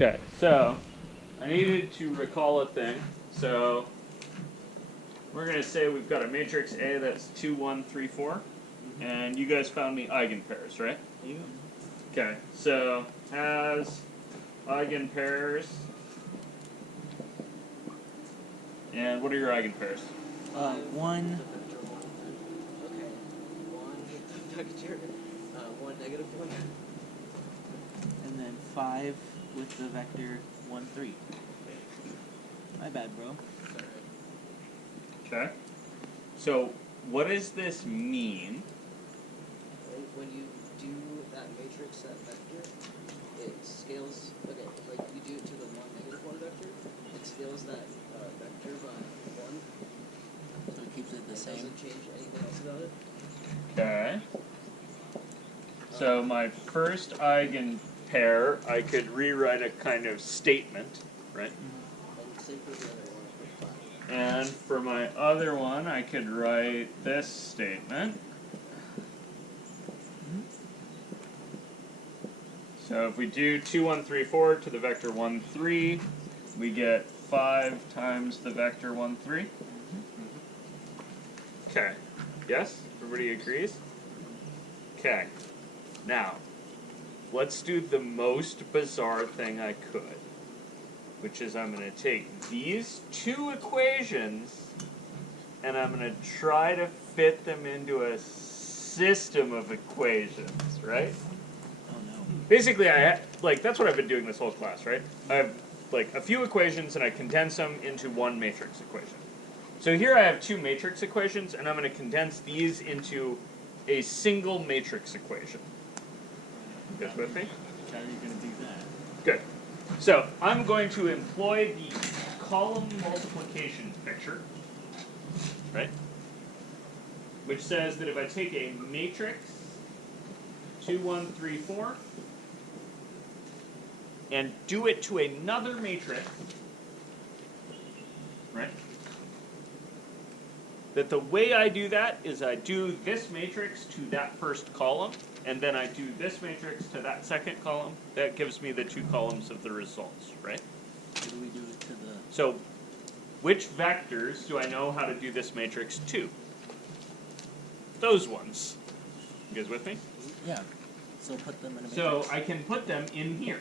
Okay, so I needed to recall a thing. So we're going to say we've got a matrix A that's 2, 1, 3, 4. And you guys found me eigenpairs, right? Yeah. Okay, so has eigenpairs. And what are your eigenpairs? 1. Okay. 1 with the vector, 1, -1. And then 5 with the vector 1, 3. My bad, bro. Sorry. Okay. So what does this mean? When you do that matrix, that vector, it scales. Okay, like you do it to the 1, -1 vector, it scales that vector by 1. So it keeps it the same. Doesn't change anything else about it. Okay. So my first eigenpair, I could rewrite a kind of statement, right? And same for the other one with 5. And for my other one, I could write this statement. So if we do 2, 1, 3, 4 to the vector 1, 3, we get 5 times the vector 1, 3. Okay. Yes? Everybody agrees? Okay. Now, let's do the most bizarre thing I could, which is I'm going to take these two equations and I'm going to try to fit them into a system of equations, right? Oh no. Basically, that's what I've been doing this whole class, right? I have like a few equations and I condense them into one matrix equation. So here I have two matrix equations and I'm going to condense these into a single matrix equation. You guys with me? How are you going to do that? Good. So I'm going to employ the column multiplication picture, right? Which says that if I take a matrix 2, 1, 3, 4 and do it to another matrix, right? That the way I do that is I do this matrix to that first column, and then I do this matrix to that second column. That gives me the two columns of the results, right? How do we do it to the... So, which vectors do I know how to do this matrix to? Those ones. You guys with me? Yeah. So put them in a matrix. So I can put them in here.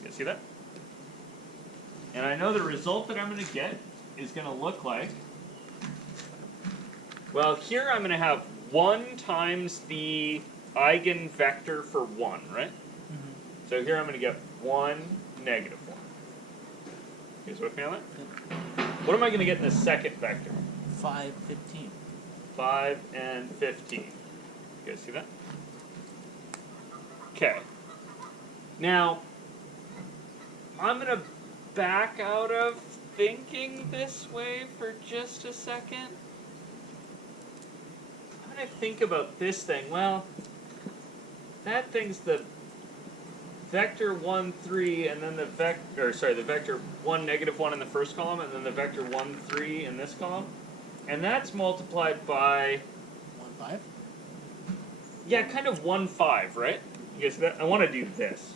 You guys see that? And I know the result that I'm going to get is going to look like, well, here I'm going to have 1 times the eigenvector for 1, right? Mm-hmm. So here I'm going to get 1, -1. You guys with me on that? Yep. What am I going to get in the second vector? 5, 15. 5 and 15. You guys see that? Okay. Now, I'm going to back out of thinking this way for just a second. I'm going to think about this thing. Well, that thing's the vector 1, 3, and then the vector 1, -1 in the first column, and then the vector 1, 3 in this column. And that's multiplied by... 1, 5? Yeah, kind of 1, 5, right? You guys see that? I want to do this.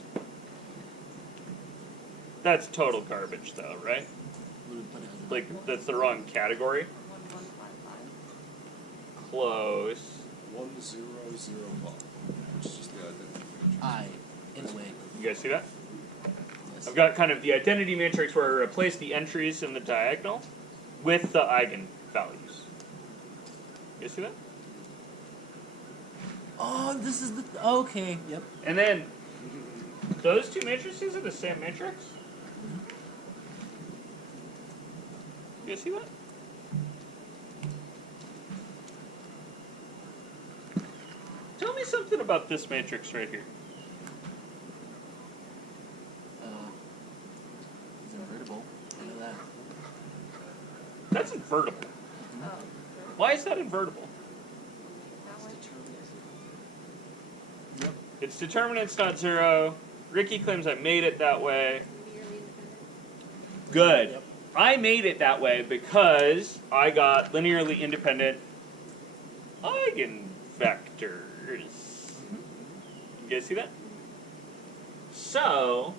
That's total garbage, though, right? What do we put it as? Like, that's the wrong category. 1, 1, 5, 5. Close. 1, 0, 0, 1, which is just the identity. I, in a way. You guys see that? Yes. I've got kind of the identity matrix where I replace the entries in the diagonal with the eigenvalues. You guys see that? Oh, this is the... Okay, yep. And then, those two matrices are the same matrix? You guys see that? Tell me something about this matrix right here. It's invertible. Look at that. That's invertible. Oh, Why is that invertible? that one. Yep. Its determinant's not 0. Ricky claims I made it that way. Linearly independent. Good. Yep. I made it that way because I got linearly independent eigenvectors. You guys see that? So,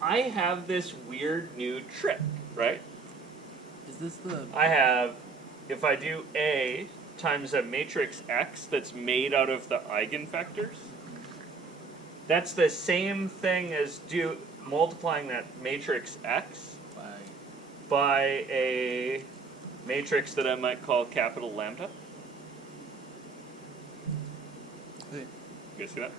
I have this weird new trick, right? Is this the... I have, if I do A times a matrix X that's made out of the eigenvectors, that's the same thing as multiplying that matrix X by a matrix that I might call capital lambda. Okay. You guys see that?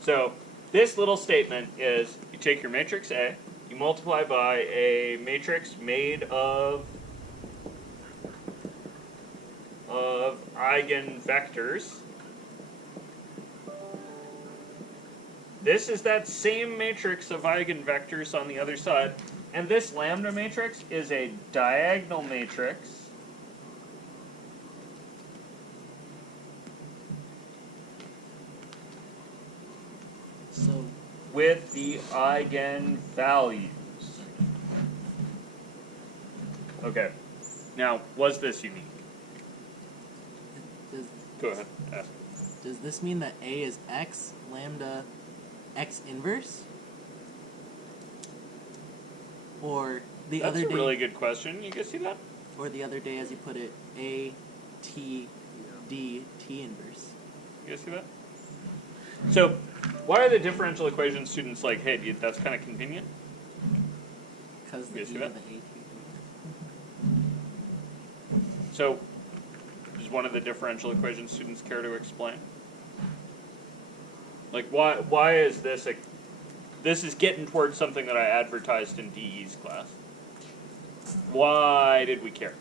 So, this little statement is, you take your matrix A, you multiply by a matrix made of eigenvectors. This is that same matrix of eigenvectors on the other side, and this lambda matrix is a diagonal matrix So, with the eigenvalues. Okay. Now, was this unique? does, Go ahead. Ask. does this mean that A is X, lambda, X inverse? Or the That's other a day... really good question. You guys see that? Or the other day, as you put it, A, T, D, T inverse. You guys see that? So, why are the differential equation students like, hey, that's kind of convenient? Because the You E see to that? the A, T. So, does one of the differential equation students care to explain? Like, why is this this is getting towards something that I advertised in DE's class. Why did we care?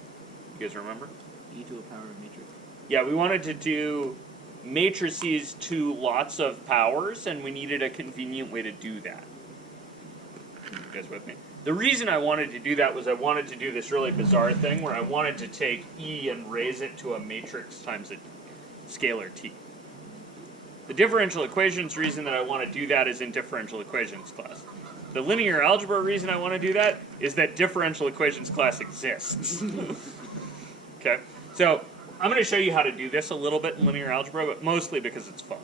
You guys remember? E to a power of matrix. Yeah, we wanted to do matrices to lots of powers, and we needed a convenient way to do that. You guys with me? The reason I wanted to do that was I wanted to do this really bizarre thing where I wanted to take E and raise it to a matrix times a scalar T. The differential equations reason that I want to do that is in differential equations class. The linear algebra reason I want to do that is that differential equations class exists. Okay? So, I'm going to show you how to do this a little bit in linear algebra, but mostly because it's fun.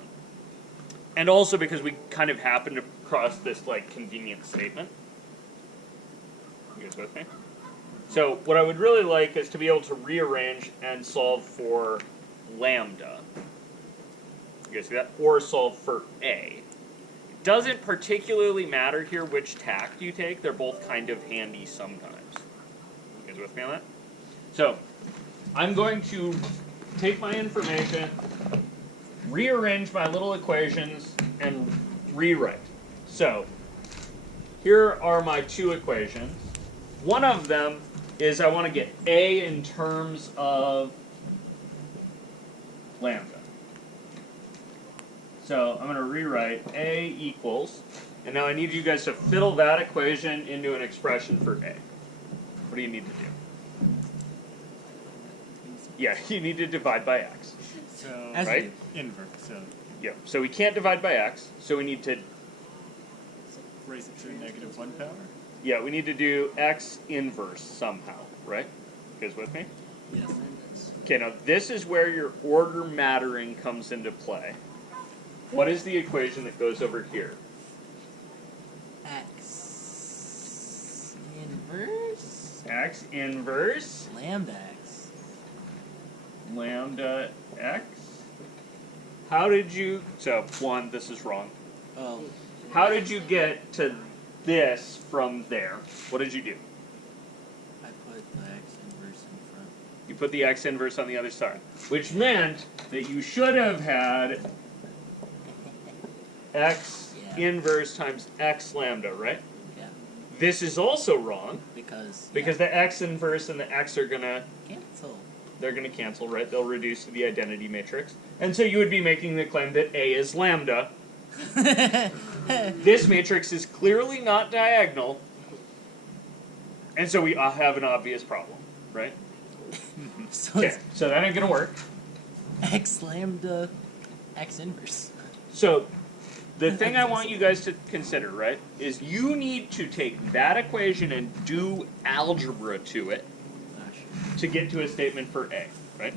And also because we kind of happened across this, like, convenient statement. You guys with me? So, what I would really like is to be able to rearrange and solve for lambda. You guys see that? Or solve for A. It doesn't particularly matter here which tact you take. They're both kind of handy sometimes. You guys with me on that? So, I'm going to take my information, rearrange my little equations, and rewrite. So, here are my two equations. One of them is I want to get A in terms of lambda. So I'm going to rewrite A equals, and now I need you guys to fiddle that equation into an expression for A. What do you need to do? Yeah, you need to divide by x. So, As right? invert, so Yep. So we can't divide by x, so we need to, raise it to a -1 power. yeah, we need to do x inverse somehow, right? You guys with me? Yes. Okay, now this is where your order mattering comes into play. What is the equation that goes over here? X inverse X inverse lambda X. lambda x. How did you, so one, this is wrong. Oh, How did you get to this from there? What did you do? I put the X inverse in front. You put the x inverse on the other side, which meant that you should have had x Yeah. inverse times x lambda, right? Yeah. This is also wrong Because the x inverse and the x are gonna cancel. they're gonna cancel, right? They'll reduce to the identity matrix, and so you would be making the claim that A is lambda. This matrix is clearly not diagonal, and so we have an obvious problem, right? So Okay, it's so that ain't gonna work. X lambda X inverse. So, the thing I want you guys to consider, right, is you need to take that equation and do algebra to it Gosh. to get to a statement for A, right?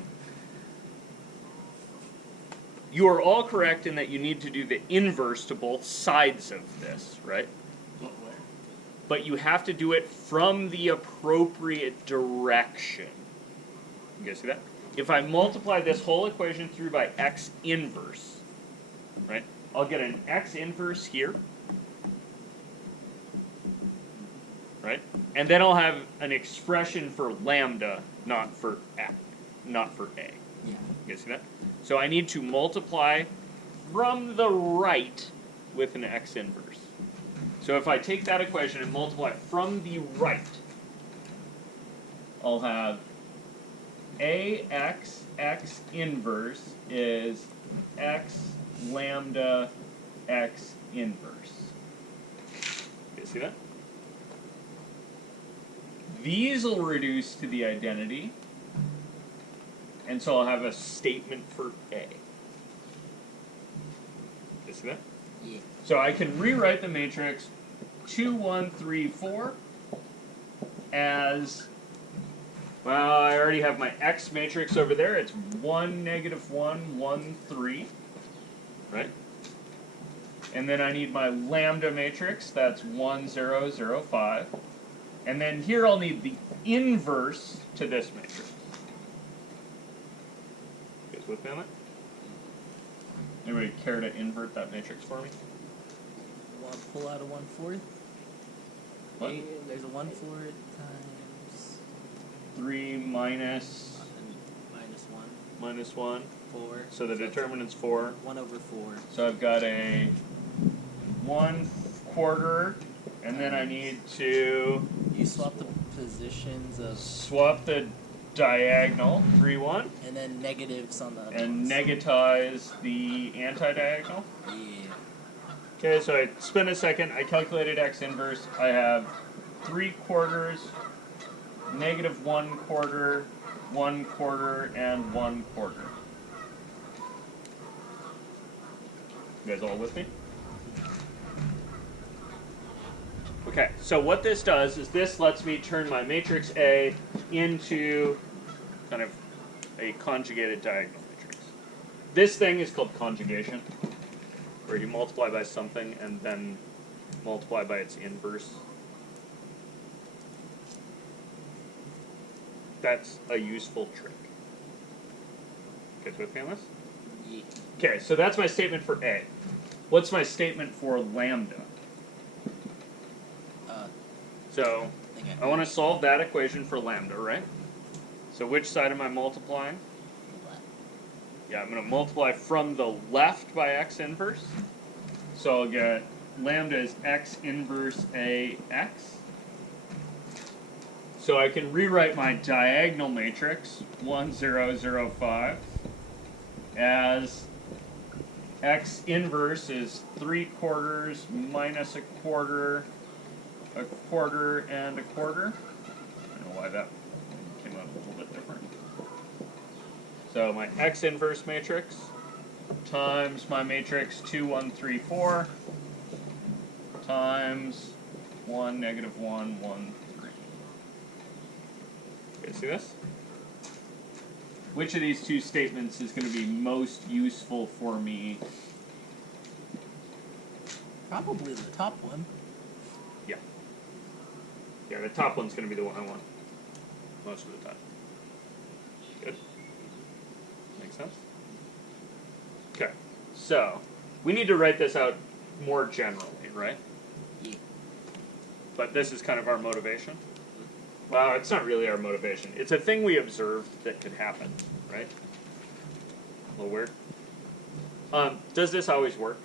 you are all correct in that you need to do the inverse to both sides of this, right? What, where? But you have to do it from the appropriate direction. You guys see that? If I multiply this whole equation through by x inverse, right, I'll get an x inverse here, right? And then I'll have an expression for lambda, not for a. Yeah. You guys see that? So I need to multiply from the right with an x inverse. So if I take that equation and multiply from the right, I'll have ax x inverse is x lambda x inverse. You see that? These will reduce to the identity, and so I'll have a statement for A. You see that? Yeah. So I can rewrite the matrix 2, 1, 3, 4 as, well, I already have my X matrix over there. It's 1, -1, 1, 3, right? And then I need my lambda matrix. That's 1, 0, 0, 5. And then here I'll need the inverse to this matrix. You guys with me on that? Anybody care to invert that matrix for me? Want to pull out a 1/4? What? There's a 1/4 times 3 minus minus 1. 4. So the determinant's 4. 1/4. So I've got a 1/4, and then I need to You swap the positions of, swap the diagonal, 3, 1, and then negatives on the other and ones. negatize the anti-diagonal. Yeah. Okay, so I spent a second, I calculated x inverse. I have 3/4, -1/4, 1/4, and 1/4. You guys all with me? Okay, so what this does is this lets me turn my matrix A into kind of a conjugated diagonal matrix. This thing is called conjugation, where you multiply by something and then multiply by its inverse. That's a useful trick. You guys with me on this? Yeah. Okay, so that's my statement for A. What's my statement for lambda? So I want to solve that equation for lambda, right? So which side am I multiplying? Yeah, I'm going to multiply from the left by x inverse. So I'll get lambda is x inverse ax. So I can rewrite my diagonal matrix, 1, 0, 0, 5, as x inverse is 3/4 minus 1/4, 1/4, and 1/4. I don't know why that came out a little bit different. So my x inverse matrix times my matrix 2, 1, 3, 4 times 1, -1, 1, 3. You guys see this? Which of these two statements is going to be most useful for me? Probably the top one. Yeah, the top one's going to be the one I want most of the time. Good? Makes sense? Okay, so we need to write this out more generally, right? Yeah. But this is kind of our motivation. Well, it's not really our motivation. It's a thing we observed that could happen, right? A little weird. Does this always work?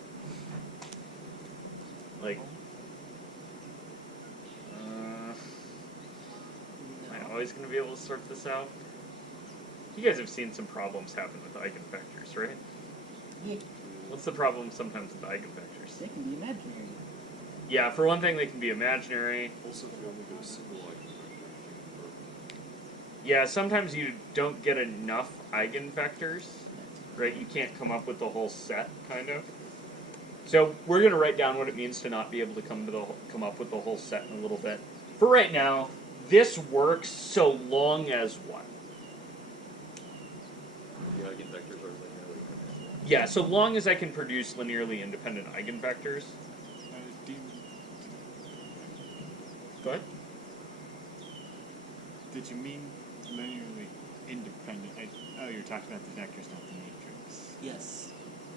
Like, am I always going to be able to sort this out? You guys have seen some problems happen with eigenvectors, right? Yeah. What's the problem sometimes with eigenvectors? They can be imaginary. Yeah, for one thing, they can be imaginary. Also, if you only get a single eigenvector. Yeah, sometimes you don't get enough eigenvectors, right? You can't come up with the whole set, kind of. So we're going to write down what it means to not be able to come up with the whole set in a little bit. For right now, this works so long as what? The eigenvectors are linearly connected. Yeah, so long as I can produce linearly independent eigenvectors. Do you, Go ahead. did you mean linearly independent? Oh, you're talking about the vectors, not the matrix. Yes.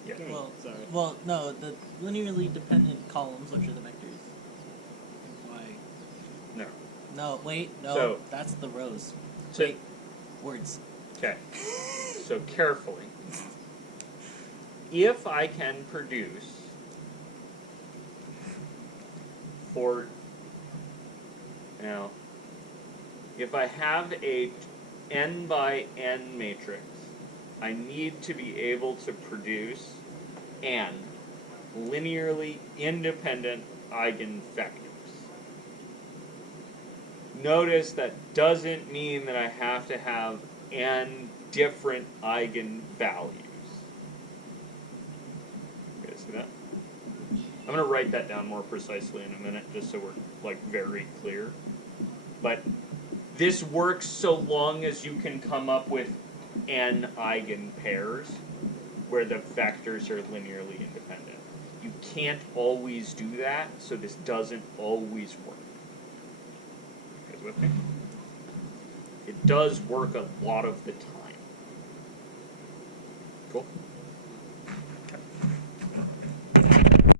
Yeah. Well, Sorry. well, no, the linearly dependent columns, which are the vectors. Why? No. No, wait, no, So- that's the rows. So, Wait, words. okay. So carefully. If I can produce for now, if I have a n by n matrix, I need to be able to produce n linearly independent eigenvectors. Notice that doesn't mean that I have to have n different eigenvalues. You guys see that? I'm going to write that down more precisely in a minute, just so we're like very clear. But this works so long as you can come up with n eigenpairs where the vectors are linearly independent. You can't always do that, so this doesn't always work. You guys with me? It does work a lot of the time. Cool?